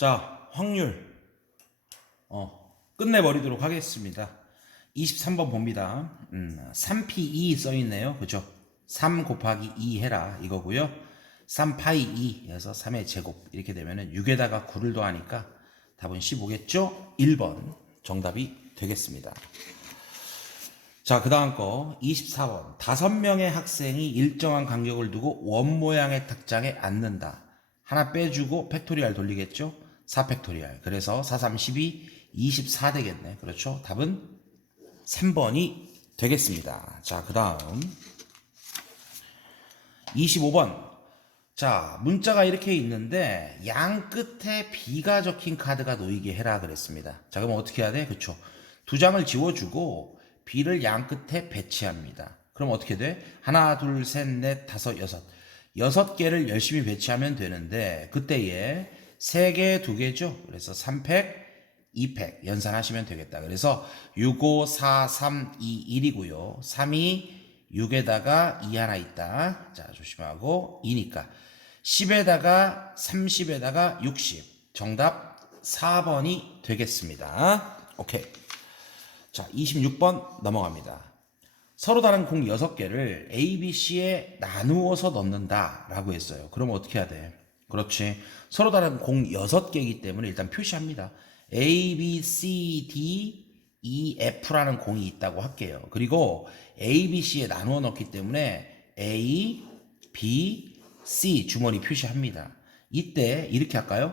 자, 확률. 어, 끝내버리도록 하겠습니다. 23번 봅니다. 음, 3p2 써있네요. 그죠? 3 곱하기 2 해라. 이거고요 3파이 2 해서 3의 제곱. 이렇게 되면은 6에다가 9를 더하니까 답은 15겠죠? 1번 정답이 되겠습니다. 자, 그 다음 거 24번. 다섯 명의 학생이 일정한 간격을 두고 원 모양의 탁장에 앉는다. 하나 빼주고 팩토리알 돌리겠죠? 4팩토리알. 그래서 4, 3, 12, 24 되겠네. 그렇죠? 답은 3번이 되겠습니다. 자, 그 다음 25번. 자, 문자가 이렇게 있는데 양 끝에 B가 적힌 카드가 놓이게 해라 그랬습니다. 자, 그럼 어떻게 해야 돼? 그쵸? 두 장을 지워주고 B를 양 끝에 배치합니다. 그럼 어떻게 돼? 하나, 둘, 셋, 넷, 다섯, 여섯. 여섯 개를 열심히 배치하면 되는데 그때에 세 개, 두 개죠. 그래서 3팩, 2팩 연산하시면 되겠다. 그래서 6, 5, 4, 3, 2, 1이고요. 3이 6에다가 2 하나 있다. 자, 조심하고 2니까 10에다가 30에다가 60. 정답 4번이 되겠습니다. 오케이. 자, 26번 넘어갑니다. 서로 다른 공 6개를 A, B, C에 나누어서 넣는다 라고 했어요. 그럼 어떻게 해야 돼? 그렇지. 서로 다른 공 6개이기 때문에 일단 표시합니다. A, B, C, D, E, F라는 공이 있다고 할게요. 그리고 A, B, C에 나누어 넣기 때문에 A, B, C 주머니 표시합니다. 이때 이렇게 할까요?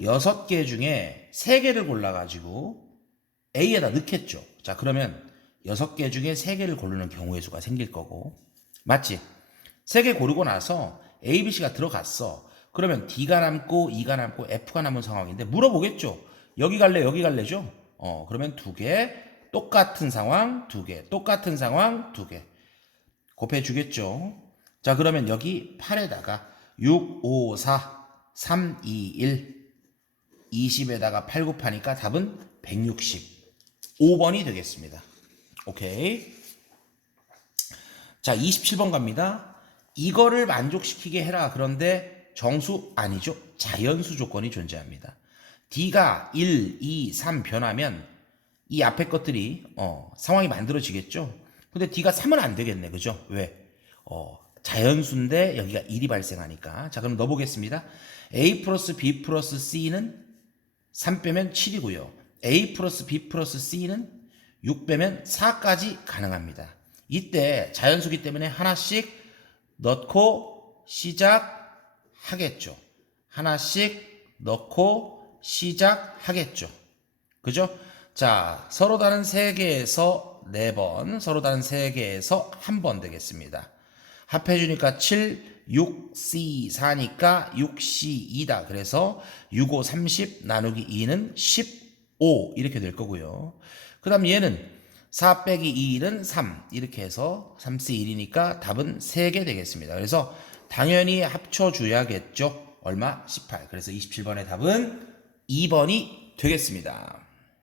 6개 중에 3개를 골라가지고 A에다 넣겠죠. 자, 그러면 6개 중에 3개를 고르는 경우의 수가 생길 거고. 맞지? 3개 고르고 나서 A, B, C가 들어갔어. 그러면 D가 남고 E가 남고 F가 남은 상황인데 물어보겠죠. 여기 갈래, 여기 갈래죠? 어, 그러면 두 개, 똑같은 상황, 두 개, 똑같은 상황, 두 개. 곱해주겠죠. 자, 그러면 여기 8에다가 6, 5, 4, 3, 2, 1, 20에다가 8 곱하니까 답은 165번이 되겠습니다. 오케이. 자, 27번 갑니다. 이거를 만족시키게 해라. 그런데 정수 아니죠. 자연수 조건이 존재합니다. D가 1, 2, 3 변하면 이 앞에 것들이 어, 상황이 만들어지겠죠. 근데 D가 3은 안 되겠네. 그죠? 왜? 어, 자연수인데 여기가 1이 발생하니까. 자, 그럼 넣어보겠습니다. A 플러스 B 플러스 C는 3 빼면 7이고요. A 플러스 B 플러스 C는 6 빼면 4까지 가능합니다. 이때 자연수기 때문에 하나씩 넣고 시작 하겠죠. 하나씩 넣고 시작하겠죠. 그죠? 자, 서로 다른 3개에서 4번, 서로 다른 3개에서 1번 되겠습니다. 합해주니까 7, 6, C, 4니까 6C, 2다. 그래서 6, 5, 30 나누기 2는 15 이렇게 될 거고요. 그 다음 얘는 4 빼기 2는 3 이렇게 해서 3C 1이니까 답은 3개 되겠습니다. 그래서 당연히 합쳐줘야겠죠. 얼마? 18. 그래서 27번의 답은 2번이 되겠습니다.